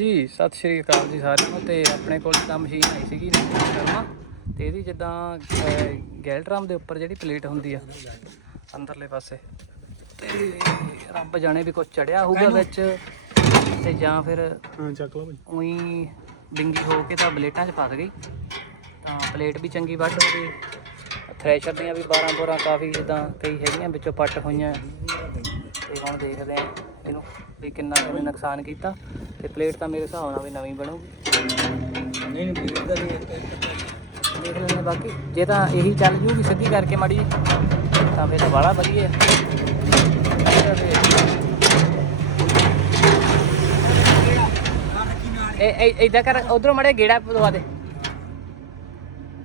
ਜੀ ਸਤਿ ਸ਼੍ਰੀ ਅਕਾਲ ਜੀ ਸਾਰਿਆਂ ਨੂੰ ਤੇ ਆਪਣੇ ਕੋਲ ਤਾਂ ਮਸ਼ੀਨ ਆਈ ਸੀਗੀ ਕਰਮਾ ਤੇ ਇਹਦੀ ਜਿੱਦਾਂ ਗੈਲਟਰਾਮ ਦੇ ਉੱਪਰ ਜਿਹੜੀ ਪਲੇਟ ਹੁੰਦੀ ਆ ਅੰਦਰਲੇ ਪਾਸੇ ਤੇ ਰੱਬ ਜਾਣੇ ਵੀ ਕੁਝ ਚੜਿਆ ਹੋਊਗਾ ਵਿੱਚ ਤੇ ਜਾਂ ਫਿਰ ਹਾਂ ਚੱਕ ਲਓ ਭਾਈ ਉਹੀ ਡਿੰਗੀ ਹੋ ਕੇ ਤਾਂ ਬਲੇਟਾਂ 'ਚ ਫਸ ਗਈ। ਤਾਂ ਪਲੇਟ ਵੀ ਚੰਗੀ ਵੱਢ ਹੋ ਗਈ। ਥ੍ਰੈਸ਼ਰ ਦੀਆਂ ਵੀ 12 ਬੋਰਾਂ ਕਾਫੀ ਜਿੱਦਾਂ ਕਈ ਹੈਗੀਆਂ ਵਿੱਚੋਂ ਪੱਟ ਹੋਈਆਂ। ਤੇ ਹੁਣ ਦੇਖਦੇ ਆ ਇਹਨੂੰ ਵੀ ਕਿੰਨਾ ਇਹਨੇ ਨੁਕਸਾਨ ਕੀਤਾ ਤੇ ਪਲੇਟ ਤਾਂ ਮੇਰੇ ਹਿਸਾਬ ਨਾਲ ਵੀ ਨਵੀਂ ਬਣੂਗੀ। ਨਹੀਂ ਨਹੀਂ ਪਲੇਟ ਦਾ ਨਹੀਂ ਦੇਖ ਲੈਂਦੇ ਬਾਕੀ ਜੇ ਤਾਂ ਇਹੀ ਚੱਲ ਜੂਗੀ ਸਿੱਧੀ ਕਰਕੇ ਮਾੜੀ ਤਾਂ ਫਿਰ ਤਾਂ ਬੜਾ ਵਧੀਆ। ਇਹ ਇਦਾਂ ਕਰ ਉਧਰੋਂ ਮੜੇ ਗੇੜਾ ਦਵਾ ਦੇ।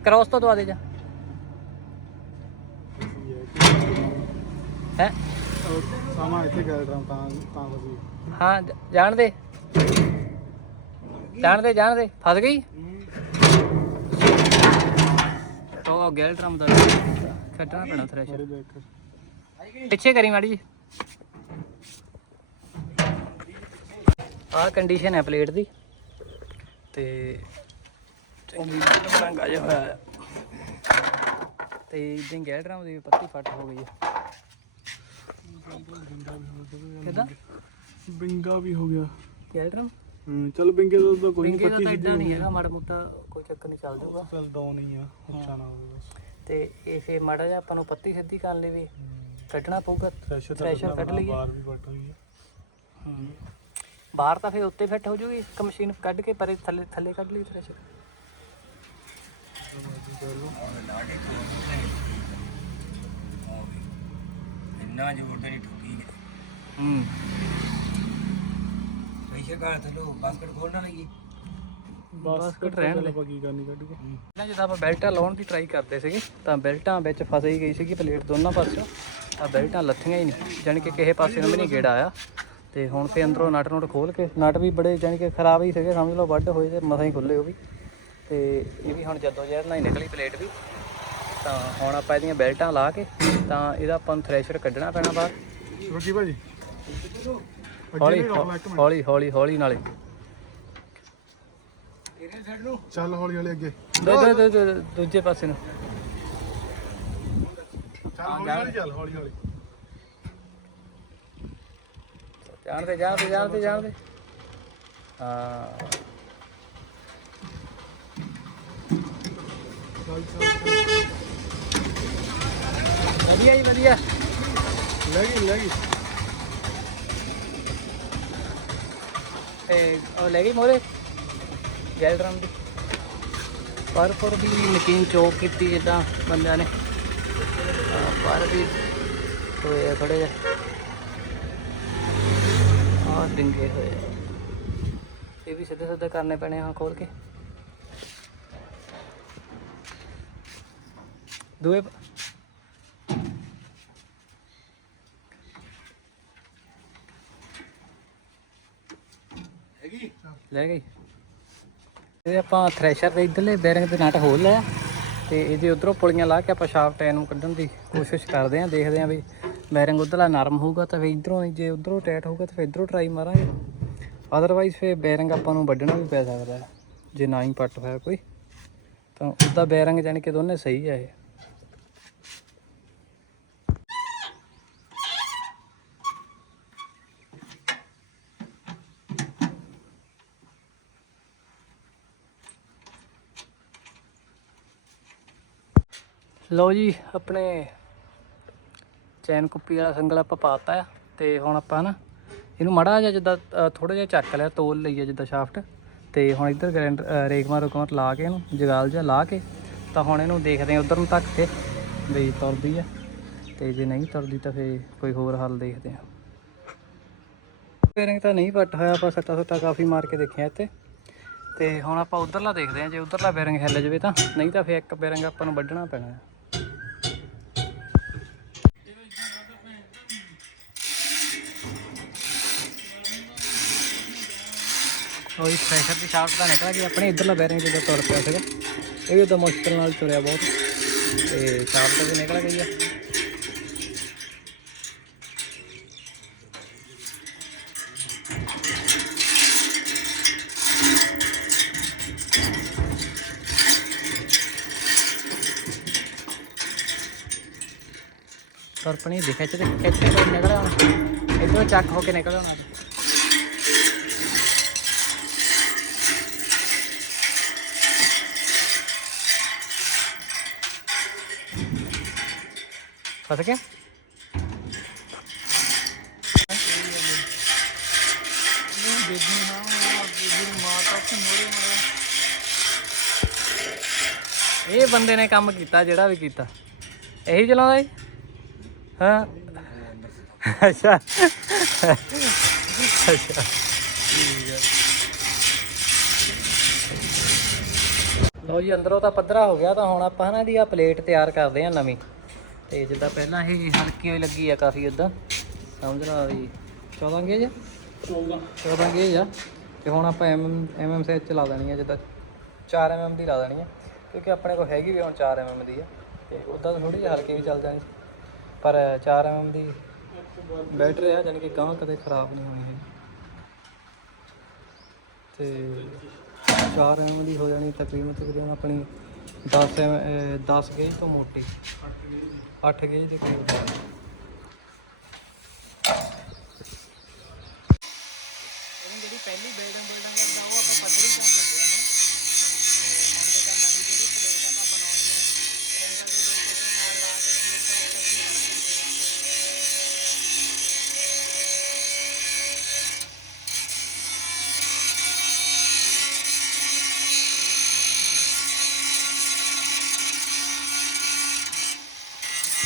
ਕ੍ਰੋਸ ਤੋਂ ਦਵਾ ਦੇ ਜਾ। ਹੈ? ਸਾਮਾ ਇੱਥੇ ਗਿਆ ਡਰਮ ਤਾਂ ਤਾਂ ਵਸੀ। ਹਾਂ ਜ- ਜਾਣ ਦੇ। ਜਾਣ ਦੇ ਜਾਣ ਦੇ। ਫਸ ਗਈ? ਉਹ ਗੈਲ ਡਰਮ ਦਾ ਕੱਢਣਾ ਪੈਣਾ ਥ੍ਰੈਸ਼ਰ ਸਾਰੇ ਦੇਖ ਪਿੱਛੇ ਕਰੀ ਮਾੜੀ ਜੀ। ਆਹ ਕੰਡੀਸ਼ਨ ਹੈ ਪਲੇਟ ਦੀ। ਤੇ ਚੰਗੀ ਰੰਗਾ ਜਿਹਾ ਹੋਇਆ। ਹੈ। ਤੇ ਇਦਾਂ ਗੈਲ ਡਰਮ ਦੀ ਪੱਤੀ ਫੱਟ ਹੋ ਗਈ ਹੈ। ਕਿਦਾਂ ਬਿੰਗਾ ਵੀ ਹੋ ਗਿਆ। ਹੂੰ ਚਲ ਬਿੰਗੇ ਦਾ ਤਾਂ ਕੋਈ ਪਿੰਗੇ ਦਾ ਪੱਤੀ ਤਾਂ ਇਦਾਂ ਨਹੀਂ ਹੈਗਾ ਮਾੜਾ ਮੋਟਾ ਕੋਈ ਚੱਕਰ ਨਹੀਂ ਚੱਲ ਜਾਊਗਾ। ਚੱਲ ਦੋ ਨਹੀਂ ਆ ਅੱਛਾ ਨਾ ਹੋਵੇ ਬਸ। ਤੇ ਇਹ ਫੇ ਮਾੜਾ ਜਿਹਾ ਆਪਾਂ ਨੂੰ ਪੱਤੀ ਸਿੱਧੀ ਕਰਨ ਲਈ ਵੀ ਕੱਢਣਾ ਪਊਗਾ ਥ੍ਰੈਸ਼ਰ ਕੱਢ ਲਈਏ। ਬਾਹਰ ਵੀ ਵੱਟ ਹੋਈ ਹੈ। ਬਾਹਰ ਤਾਂ ਫੇ ਉੱਤੇ ਫਿੱਟ ਹੋ ਜੂਗੀ ਇੱਕ ਮਸ਼ੀਨ ਕੱਢ ਕੇ ਪਰੇ ਥੱਲੇ ਥੱਲੇ ਕੱਢ ਲਈ ਥ੍ਰੈਸ਼ਰ ਇੰਨਾ ਜ਼ੋਰ ਤੇ ਨਹੀਂ ਠੁਕੀ ਪੈਸੇ ਘਰ ਥਲੋ ਬਾਸਕਟ ਖੋਲਣਾ ਲਗੀ। ਬਸ ਕੱਟ ਰਹਿਣ ਦੇ। ਕੀ ਕਰਨੀ ਕੱਢੂਗਾ। ਪਹਿਲਾਂ ਜਦੋਂ ਆਪਾਂ ਬੈਲਟਾਂ ਲਾਉਣ ਦੀ ਟਰਾਈ ਕਰਦੇ ਸੀਗੇ ਤਾਂ ਬੈਲਟਾਂ ਵਿੱਚ ਫਸ ਹੀ ਗਈ ਸੀਗੀ ਪਲੇਟ ਦੋਨਾਂ ਪਾਸਿਓਂ। ਤਾਂ ਬੈਲਟਾਂ ਲੱਥੀਆਂ ਹੀ ਨਹੀਂ ਜਾਣੀ ਕਿ ਕਿਸੇ ਪਾਸੇ ਨੂੰ ਵੀ ਨਹੀਂ ਗੇੜਾ ਆਇਆ। ਤੇ ਹੁਣ ਫੇ ਅੰਦਰੋਂ ਨਟ ਨੁਟ ਖੋਲ ਕੇ ਨਟ ਵੀ ਬੜੇ ਜਾਣੀ ਕਿ ਖਰਾਬ ਹੀ ਸੀਗੇ ਸਮਝ ਲਓ ਵੱਡ ਹੋਏ ਤੇ ਮਸਾਂ ਹੀ ਖੁੱਲੇ ਉਹ ਵੀ। ਤੇ ਇਹ ਵੀ ਹੁਣ ਜਦੋਂ ਜ਼ਹਿਰ ਨਾਲ ਹੀ ਨਿਕਲੀ ਪਲੇਟ ਵੀ ਤਾਂ ਹੁਣ ਆਪਾਂ ਇਹਦੀਆਂ ਬੈਲਟਾਂ ਲਾ ਕੇ ਤਾਂ ਇਹਦਾ ਆਪਾਂ ਨੂੰ ਥ੍ਰੈਸ਼ਰ ਕੱਢਣਾ ਪੈਣਾ ਬਾਹਰ। ਰੋਕੀ ਭਾਜੀ? ਹੌਲੀ ਹੌਲੀ ਹੌਲੀ ਹੌਲੀ ਨਾਲੇ। ਚੱਲ ਹੌਲੀ ਹੌਲੀ ਅੱਗੇ। ਦੂ- ਦੂ- ਦੂ- ਦੂਜੇ ਪਾਸੇ ਨੂੰ। ਚੱਲ ਹੌਲੀ ਹੌਲੀ ਚੱਲ ਹੌਲੀ ਹੌਲੀ। ਜਾਣ ਦੇ ਜਾਣ ਦੇ ਜਾਣ ਦੇ ਜਾਣ ਦੇ। ਹਾਂ। ਵਧੀਆ ਜੀ ਵਧੀਆ। ਲੈ ਗਈ। ਤੇ, ਉਹ ਲੈ ਗਈ ਮੋਰੇ। ਗੈਲ ਡਰਮ ਦੀ। ਪਰ ਪਰ ਵੀ ਮਸ਼ੀਨ ਚੋਕ ਕੀਤੀ ਜਿੱਦਾਂ ਬੰਦਿਆਂ ਨੇ। ਪਰ ਵੀ ਹੋਏ ਆ ਥੋੜੇ ਜਿਹਾ। ਆਹ ਡਿੰਗੇ ਹੋਏ ਇਹ ਵੀ ਸਿੱਧੇ ਸਿੱਧੇ ਕਰਨੇ ਪੈਣੇ ਆ ਖੋਲ ਕੇ। ਦੂਏ ਰਹਿ ਗਈ। ਇਹ ਆਪਾਂ ਥ੍ਰੈਸ਼ਰ ਦੇ ਇਧਰਲੇ ਬੈਰਿੰਗ ਦੇ ਨਟ ਖੋਲ ਲਿਆ ਤੇ ਇਹਦੇ ਉਧਰੋਂ ਪੁਲੀਆਂ ਲਾ ਕੇ ਆਪਾਂ ਸ਼ਾਫਟ ਨੂੰ ਕੱਢਣ ਦੀ ਕੋਸ਼ਿਸ਼ ਕਰਦੇ ਆਂ ਦੇਖਦੇ ਆਂ ਵੀ ਬੈਰਿੰਗ ਉਧਰਲਾ ਨਰਮ ਹੋਊਗਾ ਤਾਂ ਫੇ ਇਧਰੋਂ ਜੇ ਉਧਰੋਂ ਟਾਈਟ ਹੋਊਗਾ ਤਾਂ ਫੇ ਇਧਰੋਂ ਟਰਾਈ ਮਾਰਾਂਗੇ। ਅਦਰਵਾਈਜ਼ ਫੇ ਬੈਰਿੰਗ ਆਪਾਂ ਨੂੰ ਵੱਢਣਾ ਵੀ ਪੈ ਸਕਦਾ ਜੇ ਨਾ ਹੀ ਪੱਟ ਹੋਇਆ ਕੋਈ। ਤਾਂ ਉਹਦਾ ਬੈਰਿੰਗ ਜਾਣੀ ਕਿ ਦੋਨੇ ਸਹੀ ਆ ਇਹ। ਲਓ ਜੀ, ਆਪਣੇ ਚੈਨ ਕੁੱਪੀ ਵਾਲਾ ਸੰਗਲ ਆਪਾਂ ਪਾਤਾ ਆ, ਤੇ ਹੁਣ ਆਪਾਂ ਨਾ ਇਹਨੂੰ ਮੜਾ ਜਿਹਾ ਜਿੱਦਾਂ ਥੋੜਾ ਜਿਹਾ ਚੱਕ ਲਿਆ, ਤੋਲ ਲਈਏ ਜਿੱਦਾਂ ਸ਼ਾਫਟ ਤੇ ਹੁਣ ਇੱਧਰ ਗ੍ਰੈਂਡਰ ਰੇਕਮਾਰ ਰੁਕਮਾਰ ਲਾ ਕੇ ਇਹਨੂੰ, ਜਗਾਲ ਜਿਹਾ ਲਾ ਕੇ, ਤਾਂ ਹੁਣ ਇਹਨੂੰ ਦੇਖਦੇ ਆ ਉਧਰ ਨੂੰ ਤੱਕ ਕੇ, ਵੀ ਤੁਰਦੀ ਆ, ਤੇ ਜੇ ਨਹੀਂ ਤੁਰਦੀ ਤਾਂ ਫੇ ਕੋਈ ਹੋਰ ਹੱਲ ਦੇਖਦੇ ਆ ਬੇਰਿੰਗ ਤਾਂ ਨਹੀਂ ਪੱਟ ਹੋਇਆ, ਆਪਾਂ ਸੱਟਾ ਸੁੱਟਾ ਕਾਫੀ ਮਾਰ ਕੇ ਦੇਖਿਆ ਇੱਥੇ, ਤੇ ਹੁਣ ਆਪਾਂ ਉਧਰਲਾ ਦੇਖਦੇ ਆ ਜੇ ਉਧਰਲਾ ਬੇਰਿੰਗ ਹਿੱਲ ਜਾਵੇ ਤਾਂ, ਨਹੀਂ ਤਾਂ ਫੇ ਇੱਕ ਬੇਰਿੰਗ ਆਪਾਂ ਨੂੰ ਵੱਢਣਾ ਪੈਣਾ ਹੈ ਉਹੀ ਪ੍ਰੈਸ਼ਰ ਦੀ ਸ਼ਾਫਟ ਤਾਂ ਨਿਕਲ ਗਈ। ਆਪਣੇ ਇਧਰਲਾ ਬੈਰਿੰਗ ਜਦੋਂ ਤੁਰ ਪਿਆ ਸੀਗਾ, ਇਹ ਵੀ ਤਾਂ ਮੁਸ਼ਕਲ ਨਾਲ ਤੁਰਿਆ ਬਹੁਤ। ਤੇ ਸ਼ਾਫਟ ਵੀ ਨਿਕਲ ਗਈ ਆ। ਤੁਰ ਪਣੀ ਦਿਖੇ ਤੇ ਖਿੱਚ ਕੇ ਨਿਕਲਿਆ ਹੁਣ। ਇਧਰੋਂ ਚੱਕ ਹੋ ਕੇ ਨਿਕਲਿਆ ਉਹਨਾਂ ਫਸ ਗਿਆ ਇਹ ਬੰਦੇ ਨੇ ਕੰਮ ਕੀਤਾ, ਜਿਹੜਾ ਵੀ ਕੀਤਾ। ਇਹੀ ਚਲਾਉਂਦਾ ਜੀ? ਹਾਂ। ਅੱਛਾ। ਅੱਛਾ। ਠੀਕ ਹੈ ਜੀ, ਅੰਦਰੋਂ ਤਾਂ ਪੱਧਰਾ ਹੋ ਗਿਆ, ਤਾਂ ਹੁਣ ਆਪਾਂ ਨਾ ਦੀ ਆ ਪਲੇਟ ਤਿਆਰ ਕਰਦੇ ਆ ਨਵੀਂ। ਤੇ ਜਿੱਦਾਂ ਪਹਿਲਾਂ ਇਹ ਹਲਕੀ ਹੋਈ ਲੱਗੀ ਆ ਕਾਫੀ ਉਦਾਂ ਸਮਝ ਲਾ ਵੀ 14 ਗੇਜ 14 14 ਗੇਜ ਆ ਤੇ ਹੁਣ ਆਪਾਂ ਐਮ ਐਮ ਸੇ ਚਲਾ ਦੇਣੀ ਆ ਜਿੱਦਾਂ 4 ਐਮ ਦੀ ਲਾ ਦੇਣੀ ਆ ਕਿਉਂਕਿ ਆਪਣੇ ਕੋਲ ਹੈਗੀ ਵੀ ਹੁਣ 4 ਐਮ ਦੀ ਆ ਤੇ ਉਦਾਂ ਥੋੜੀ ਜਿਹੀ ਹਲਕੀ ਵੀ ਚੱਲ ਜਾਣੀ। ਪਰ 4 ਐਮ ਦੀ ਬੈਟਰ ਆ ਜਾਨੀ ਕਿ ਗਾਂ ਕਦੇ ਖਰਾਬ ਨਹੀਂ ਹੋਣੀ ਹੈ ਤੇ 4 ਐਮ ਦੀ ਹੋ ਜਾਣੀ ਤਕਰੀਬਨ ਤਕਰੀਬਨ ਆਪਣੀ 10 ਐਮ 10 ਗੇਜ ਤੋਂ ਮੋਟੀ। 8 ਗੇਜ ਦੇ ਕਰੀਬ।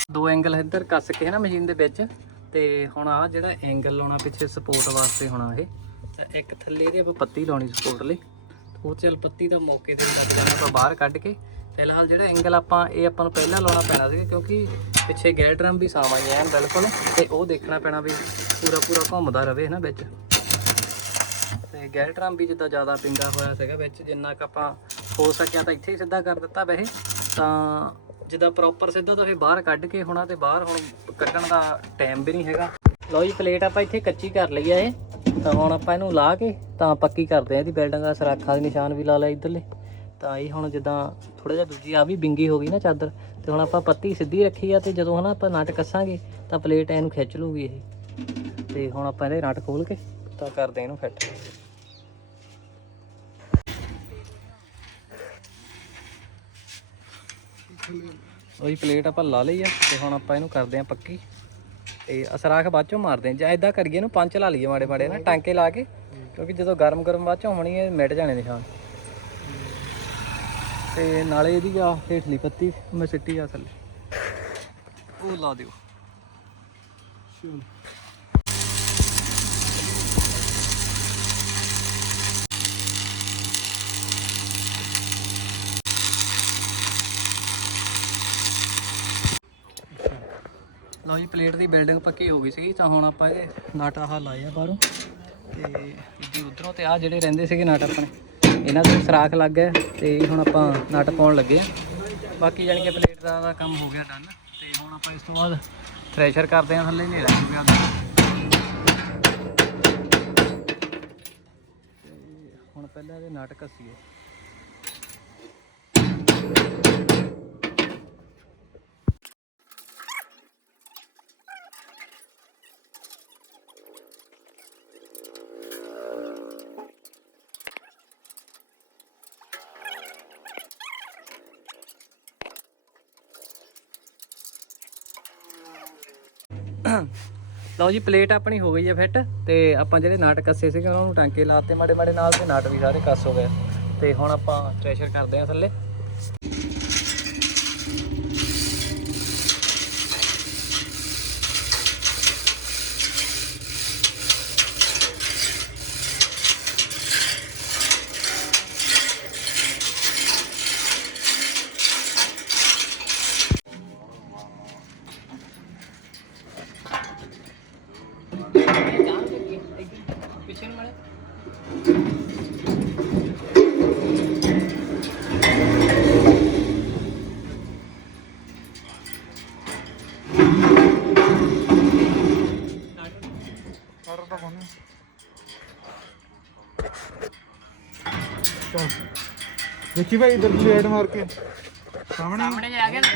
ਦੋ ਐਂਗਲ ਇੱਧਰ ਕੱਸ ਕੇ ਨਾ ਮਸ਼ੀਨ ਦੇ ਵਿੱਚ ਤੇ ਹੁਣ ਆ ਜਿਹੜਾ ਐਂਗਲ ਲਾਉਣਾ ਪਿੱਛੇ ਸਪੋਰਟ ਵਾਸਤੇ ਹੋਣਾ ਇਹ, ਤਾਂ ਇੱਕ ਥੱਲੇ ਇਹਦੇ ਆਪਾਂ ਪੱਤੀ ਲਾਉਣੀ ਸਪੋਰਟ ਲਈ। ਉਹ ਚੱਲ ਪੱਤੀ ਦਾ ਮੌਕੇ ਤੇ ਲੱਗ ਜਾਣਾ ਆਪਾਂ ਬਾਹਰ ਕੱਢ ਕੇ। ਫਿਲਹਾਲ ਜਿਹੜਾ ਐਂਗਲ ਆਪਾਂ, ਇਹ ਆਪਾਂ ਨੂੰ ਪਹਿਲਾਂ ਲਾਉਣਾ ਪੈਣਾ ਸੀ ਕਿਉਂਕਿ ਪਿੱਛੇ ਗੈਰ ਡਰਮ ਵੀ ਸਾਵਾਂ ਹੀ ਐਨ ਬਿਲਕੁਲ, ਤੇ ਉਹ ਦੇਖਣਾ ਪੈਣਾ ਵੀ ਪੂਰਾ ਪੂਰਾ ਘੁੰਮਦਾ ਰਵੇ ਨਾ ਵਿੱਚ। ਤੇ ਗੈਰ ਡਰਮ ਵੀ ਜਿੱਦਾਂ ਜ਼ਿਆਦਾ ਪਿੰਗਾ ਹੋਇਆ ਸੀਗਾ ਵਿੱਚ, ਜਿੰਨਾ ਕ ਆਪਾਂ ਹੋ ਸਕਿਆ ਤਾਂ ਇੱਥੇ ਹੀ ਸਿੱਧਾ ਕਰ ਦਿੱਤਾ ਵੈਸੇ, ਤਾਂ ਜਿੱਦਾਂ ਪ੍ਰੋਪਰ ਸਿੱਧਾ ਤਾਂ ਫਿਰ ਬਾਹਰ ਕੱਢ ਕੇ ਹੋਣਾ ਤੇ ਬਾਹਰ ਹੁਣ ਕੱਢਣ ਦਾ ਟਾਈਮ ਵੀ ਨਹੀਂ ਹੈਗਾ। ਲਓ ਜੀ ਪਲੇਟ ਆਪਾਂ ਇੱਥੇ ਕੱਚੀ ਕਰ ਲਈ ਆ ਇਹ। ਤਾਂ ਹੁਣ ਆਪਾਂ ਇਹਨੂੰ ਲਾ ਕੇ ਤਾਂ ਪੱਕੀ ਕਰਦੇ ਆ ਇਹਦੀ ਬਿਲਡਿੰਗ ਆ ਸਰਾਖਾਂ ਦੇ ਨਿਸ਼ਾਨ ਵੀ ਲਾ ਲਿਆ ਇੱਧਰਲੇ। ਤਾਂ ਇਹ ਹੁਣ ਜਿੱਦਾਂ ਥੋੜਾ ਜਿਹਾ ਦੂਜੀ ਆ ਵੀ ਬਿੰਗੀ ਹੋ ਗਈ ਨਾ ਚਾਦਰ, ਤੇ ਹੁਣ ਆਪਾਂ ਪੱਤੀ ਸਿੱਧੀ ਰੱਖੀ ਆ ਤੇ ਜਦੋਂ ਹਨਾ ਆਪਾਂ ਨਟ ਕੱਸਾਂਗੇ ਤਾਂ ਪਲੇਟ ਇਹਨੂੰ ਖਿੱਚ ਲੂਗੀ ਇਹ। ਤੇ ਹੁਣ ਆਪਾਂ ਇਹਦੇ ਨਟ ਖੋਲ ਕੇ ਤਾਂ ਕਰਦੇ ਆ ਇਹਨੂੰ ਫਿੱਟ ਉਹੀ ਪਲੇਟ ਆਪਾਂ ਲਾ ਲਈ ਆ ਤੇ ਹੁਣ ਆਪਾਂ ਇਹਨੂੰ ਕਰਦੇ ਆ ਪੱਕੀ। ਤੇ ਅਸਰਾਖ ਬਾਅਦ ਚੋਂ ਮਾਰਦੇ ਆ। ਜਾਂ ਇਦਾਂ ਕਰੀਏ ਇਹਨੂੰ ਪੰਚ ਲਾ ਲਈਏ ਮਾੜੇ ਮਾੜੇ ਨਾ, ਟਾਂਕੇ ਲਾ ਕੇ, ਕਿਉਂਕਿ ਜਦੋਂ ਗਰਮ ਗਰਮ ਬਾਅਦ ਚੋਂ ਹੋਣੀ ਇਹ ਮਿਟ ਜਾਣੇ ਨਿਸ਼ਾਨ ਤੇ ਨਾਲੇ ਇਹਦੀ ਆ ਹੇਠਲੀ ਪੱਤੀ, ਮੈਂ ਸਿੱਟੀ ਆ ਥੱਲੇ। ਉਹ ਲਾ ਦਿਓ। ਚਲ ਲਓ ਜੀ ਪਲੇਟ ਦੀ ਬਿਲਡਿੰਗ ਪੱਕੀ ਹੋ ਗਈ ਸੀਗੀ, ਤਾਂ ਹੁਣ ਆਪਾਂ ਇਹ ਨਟ ਆਹ ਲਾਏ ਆ ਬਾਹਰੋਂ। ਤੇ ਇੱਧਰ ਉਧਰੋਂ ਤੇ ਆ ਜਿਹੜੇ ਰਹਿੰਦੇ ਸੀਗੇ ਨਟ ਆਪਣੇ, ਇਹਨਾਂ ਦੇ ਸਰਾਖ ਲੱਗ ਗਿਆ ਤੇ ਹੁਣ ਆਪਾਂ ਨਟ ਪਾਉਣ ਲੱਗੇ ਆ। ਬਾਕੀ ਜਾਣੀ ਕਿ ਪਲੇਟ ਦਾ ਕੰਮ ਹੋ ਗਿਆ ਡਨ ਤੇ ਹੁਣ ਆਪਾਂ ਇਸ ਤੋਂ ਬਾਅਦ ਥ੍ਰੈਸ਼ਰ ਕਰਦੇ ਆ, ਥੱਲੇ ਹਨੇਰਾ ਹੋ ਗਿਆ ਤੇ ਹੁਣ ਪਹਿਲਾਂ ਇਹਦੇ ਨਟ ਕੱਸੀਏ ਲਓ ਜੀ ਪਲੇਟ ਆਪਣੀ ਹੋ ਗਈ ਹੈ ਫਿੱਟ ਤੇ ਆਪਾਂ ਜਿਹੜੇ ਨਾਟ ਕੱਸੇ ਸੀਗੇ, ਉਹਨਾਂ ਨੂੰ ਟਾਂਕੇ ਲਾਤੇ ਮਾੜੇ ਮਾੜੇ ਨਾਲ ਤੇ ਨਾਟ ਵੀ ਸਾਰੇ ਕੱਸ ਹੋ ਗਏ। ਤੇ ਹੁਣ ਆਪਾਂ ਟ੍ਰੈਸ਼ਰ ਕਰਦੇ ਆ ਥੱਲੇ। ਦੇਖੀ ਭਾਈ ਇਧਰ ਪਲੇਟ ਮਾਰ ਕੇ। ਸਾਹਮਣੇ। ਸਾਹਮਣੇ ਜੇ ਆ ਗਿਆ ਨਾ।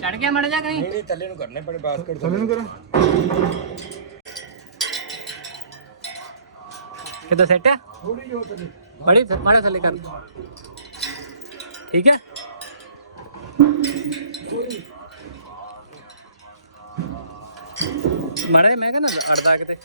ਚੜ ਗਿਆ ਮੜ ਜਾ ਕਹੀਂ। ਨਹੀਂ ਨਹੀਂ ਥੱਲੇ ਨੂੰ ਕਰਨੇ ਪੈਣੇ ਬਾਸਕਟ ਥੱਲੇ। ਨੂੰ ਕਰਾਂ। ਕਿੱਦਾਂ ਸੈੱਟ ਹੈ ਥੋੜੀ ਜਿਹੀ ਹੋਰ ਥੱਲੇ। ਬੜੀ ਮਾੜਾ ਥੱਲੇ ਕਰ। ਠੀਕ ਹੈ। ਮਾੜੇ ਮੈਂ ਕਹਿੰਦਾ ਅੜਦਾ ਕਿਤੇ।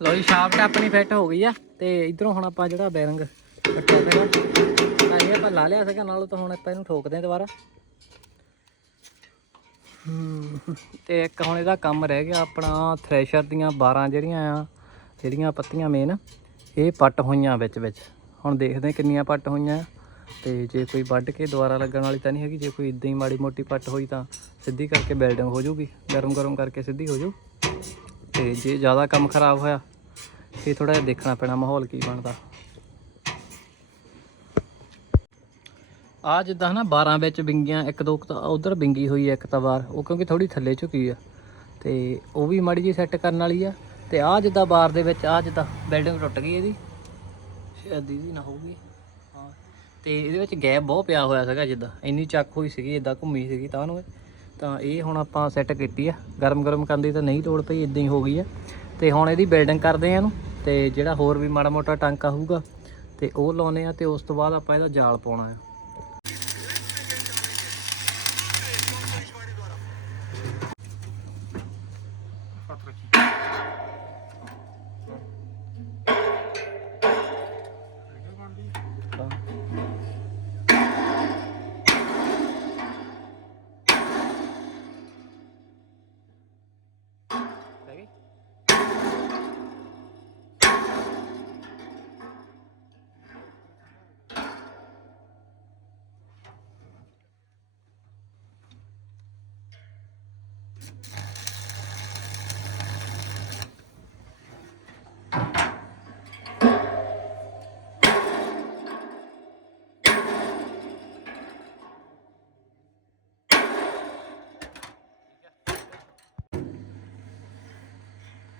ਲੋ ਜੀ ਸ਼ਾਫਟ ਆਪਣੀ ਫਿੱਟ ਹੋ ਗਈ ਆ ਤੇ ਇਧਰੋਂ ਹੁਣ ਆਪਾਂ ਜਿਹੜਾ ਬੈਰਿੰਗ ਕੱਟਿਆ ਸੀਗਾ ਤਾਂ ਇਹ ਆਪਾਂ ਲਾ ਲਿਆ ਸੀਗਾ ਨਾਲੋਂ ਤਾਂ ਹੁਣ ਆਪਾਂ ਇਹਨੂੰ ਠੋਕਦੇ ਹਾਂ ਦੁਬਾਰਾ। ਹਮ, ਤੇ ਇੱਕ ਹੁਣ ਇਹਦਾ ਕੰਮ ਰਹਿ ਗਿਆ ਆਪਣਾ ਥ੍ਰੈਸ਼ਰ ਦੀਆਂ 12 ਜਿਹੜੀਆਂ ਆ ਜਿਹੜੀਆਂ ਪੱਤੀਆਂ ਮੇਨ ਇਹ ਪੱਟ ਹੋਈਆਂ ਵਿੱਚ ਵਿੱਚ। ਹੁਣ ਦੇਖਦੇ ਕਿੰਨੀਆਂ ਪੱਟ ਹੋਈਆਂ। ਆ ਤੇ ਜੇ ਕੋਈ ਵੱਢ ਕੇ ਦੁਬਾਰਾ ਲੱਗਣ ਵਾਲੀ ਤਾਂ ਨਹੀਂ ਹੈਗੀ। ਜੇ ਕੋਈ ਇਦਾਂ ਹੀ ਮਾੜੀ ਮੋਟੀ ਪੱਟ ਹੋਈ ਤਾਂ ਸਿੱਧੀ ਕਰਕੇ ਬਿਲਡਿੰਗ ਹੋ ਜਾਊਗੀ। ਗਰਮ ਗਰਮ ਕਰਕੇ ਸਿੱਧੀ ਹੋ ਜਾਊ। ਤੇ ਜੇ ਜ਼ਿਆਦਾ ਕੰਮ ਖਰਾਬ ਹੋਇਆ ਇਹ ਥੋੜਾ ਜਿਹਾ ਦੇਖਣਾ ਪੈਣਾ ਮਾਹੌਲ ਕੀ ਬਣਦਾ। ਆ ਜਿੱਦਾਂ ਨਾ 12 ਵਿੱਚ ਵਿੰਗੀਆਂ, ਇੱਕ ਦੋ ਕੁ ਉਧਰ ਵਿੰਗੀ ਹੋਈ ਹੈ ਇੱਕ ਤਾਂ ਬਾਰ ਉਹ ਕਿਉਂਕਿ ਥੋੜੀ ਥੱਲੇ ਝੁਕੀ ਆ। ਤੇ ਉਹ ਵੀ ਮਾੜੀ ਜੀ ਸੈੱਟ ਕਰਨ ਵਾਲੀ ਆ। ਤੇ ਆ ਜਿੱਦਾਂ ਬਾਰ ਦੇ ਵਿੱਚ ਆ ਜਿੱਦਾਂ ਬਿਲਡਿੰਗ ਟੁੱਟ ਗਈ ਇਹਦੀ, ਸ਼ਾਇਦ ਇਹਦੀ ਨਾ ਹੋਊਗੀ। ਹਾਂ, ਤੇ ਇਹਦੇ ਵਿੱਚ ਗੈਪ ਬਹੁਤ ਪਿਆ ਹੋਇਆ ਸੀਗਾ ਜਿੱਦਾਂ, ਇੰਨੀ ਚੱਕ ਹੋਈ ਸੀਗੀ ਇਦਾਂ ਘੁੰਮੀ ਸੀਗੀ ਤਾਂ ਨੂੰ ਤਾਂ ਇਹ ਹੁਣ ਆਪਾਂ ਸੈੱਟ ਕੀਤੀ ਆ। ਗਰਮ ਗਰਮ ਕਰਨ ਦੀ ਤਾਂ ਨਹੀਂ ਲੋੜ ਪਈ ਇਦਾਂ ਹੀ ਹੋ ਗਈ ਆ। ਤੇ ਹੁਣ ਇਹਦੀ ਬਿਲਡਿੰਗ ਕਰਦੇ ਆ ਇਹਨੂੰ, ਤੇ ਜਿਹੜਾ ਹੋਰ ਵੀ ਮਾੜਾ ਮੋਟਾ ਟਾਂਕਾ ਹੋਊਗਾ, ਤੇ ਉਹ ਲਾਉਨੇ ਆ, ਤੇ ਉਸ ਤੋਂ ਬਾਅਦ ਆਪਾਂ ਇਹਦਾ ਜਾਲ ਪਾਉਣਾ ਆ।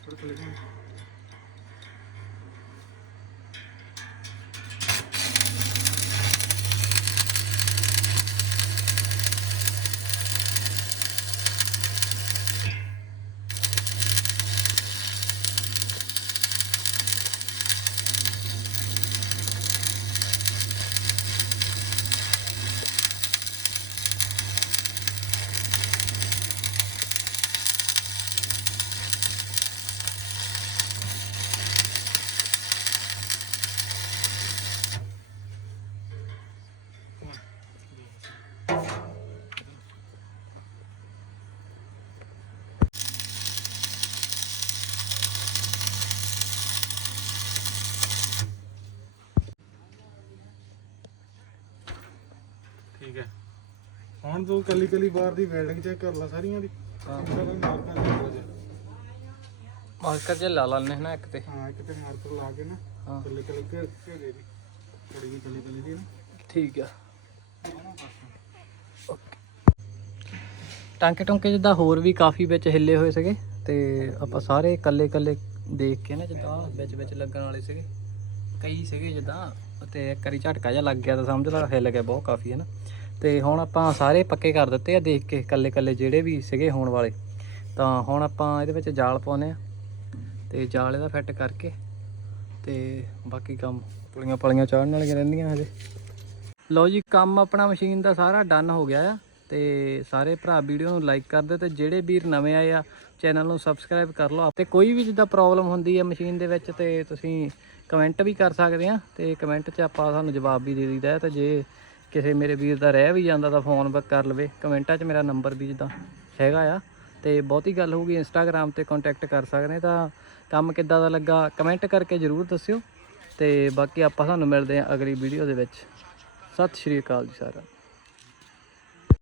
ਥੋੜਾ ਥੱਲੇ ਨੂੰ ਠੀਕ ਹੁਣ ਤੂੰ ਕੱਲੀ ਕੱਲੀ ਬਾਰ ਦੀ ਵੈਲਡਿੰਗ ਚੈੱਕ ਕਰ ਲੈ ਸਾਰੀਆਂ ਦੀ। ਹਾਂ। ਮਾਰਕਰ ਜੇ ਲਾ ਲੈਣੇ ਨਾ ਇੱਕ ਤੇ। ਹਾਂ ਇੱਕ ਤੇ ਮਾਰਕਰ ਲਾ ਕੇ ਨਾ ਹਾਂ। ਕੱਲੀ ਕੱਲੀ ਘੇਰ ਘੇਰ ਦੇ ਦੀ। ਥੋੜੀ ਜਿਹੀ ਕੱਲੀ ਕੱਲੀ ਦੀ ਨਾ। ਠੀਕ ਆ। ਟਾਂਕੇ ਟੁੰਕੇ ਜਿੱਦਾਂ ਹੋਰ ਵੀ ਕਾਫੀ ਵਿੱਚ ਹਿੱਲੇ ਹੋਏ ਸੀਗੇ ਤੇ ਆਪਾਂ ਸਾਰੇ ਕੱਲੇ ਕੱਲੇ ਦੇਖ ਕੇ ਨਾ ਜਿੱਦਾਂ ਵਿੱਚ ਵਿੱਚ ਲੱਗਣ ਵਾਲੇ ਸੀਗੇ। ਕਈ ਸੀਗੇ ਜਿੱਦਾਂ ਤੇ ਇੱਕ ਵਾਰੀ ਝਟਕਾ ਜਿਹਾ ਲੱਗ ਗਿਆ ਤਾਂ ਸਮਝ ਲਾ ਹਿੱਲ ਗਿਆ ਬਹੁਤ ਕਾਫੀ ਹੈ ਨਾ ਤੇ ਹੁਣ ਆਪਾਂ ਸਾਰੇ ਪੱਕੇ ਕਰ ਦਿੱਤੇ ਆ ਦੇਖ ਕੇ ਕੱਲੇ ਕੱਲੇ ਜਿਹੜੇ ਵੀ ਸੀਗੇ ਹੋਣ ਵਾਲੇ। ਤਾਂ ਹੁਣ ਆਪਾਂ ਇਹਦੇ ਵਿੱਚ ਜਾਲ ਪਾਉਨੇ ਆ ਤੇ ਜਾਲ ਇਹਦਾ ਫਿੱਟ ਕਰਕੇ ਤੇ ਬਾਕੀ ਕੰਮ ਪੁਲੀਆਂ ਪਲੀਆਂ ਚਾੜਨ ਵਾਲੀਆਂ ਰਹਿੰਦੀਆਂ ਹਜੇ। ਲਓ ਜੀ, ਕੰਮ ਆਪਣਾ ਮਸ਼ੀਨ ਦਾ ਸਾਰਾ ਡਨ ਹੋ ਗਿਆ ਆ ਤੇ ਸਾਰੇ ਭਰਾ ਵੀਡੀਓ ਨੂੰ ਲਾਈਕ ਕਰ ਦਿਓ ਤੇ ਜਿਹੜੇ ਵੀਰ ਨਵੇਂ ਆਏ ਆ ਚੈਨਲ ਨੂੰ ਸਬਸਕ੍ਰਾਈਬ ਕਰ ਲਓ ਤੇ ਕੋਈ ਵੀ ਜਿੱਦਾਂ ਪ੍ਰੋਬਲਮ ਹੁੰਦੀ ਆ ਮਸ਼ੀਨ ਦੇ ਵਿੱਚ ਤੇ ਤੁਸੀਂ ਕਮੈਂਟ ਵੀ ਕਰ ਸਕਦੇ ਆ ਤੇ ਕਮੈਂਟ 'ਚ ਆਪਾਂ ਤੁਹਾਨੂੰ ਜਵਾਬ ਵੀ ਦੇ ਦਈਦਾ ਹੈ ਤੇ ਜੇ ਕਿਸੇ ਮੇਰੇ ਵੀਰ ਦਾ ਰਹਿ ਵੀ ਜਾਂਦਾ ਤਾਂ ਫੋਨ ਬੈਕ ਕਰ ਲਵੇ। ਕਮੈਂਟਾਂ 'ਚ ਮੇਰਾ ਨੰਬਰ ਵੀ ਜਿੱਦਾਂ ਹੈਗਾ ਆ। ਤੇ ਬਹੁਤੀ ਗੱਲ ਹੋਊਗੀ ਇੰਸਟਾਗ੍ਰam ਤੇ ਕੰਟੈਕਟ ਕਰ ਸਕਦੇ ਤਾਂ ਕੰਮ ਕਿੱਦਾਂ ਦਾ ਲੱਗਾ? ਕਮੈਂਟ ਕਰਕੇ ਜਰੂਰ ਦੱਸਿਓ। ਤੇ ਬਾਕੀ ਆਪਾਂ ਤੁਹਾਨੂੰ ਮਿਲਦੇ ਹਾਂ ਅਗਲੀ ਵੀਡੀਓ ਦੇ ਵਿੱਚ। ਸਤਿ ਸ਼੍ਰੀ ਅਕਾਲ ਜੀ ਸਾਰਿਆਂ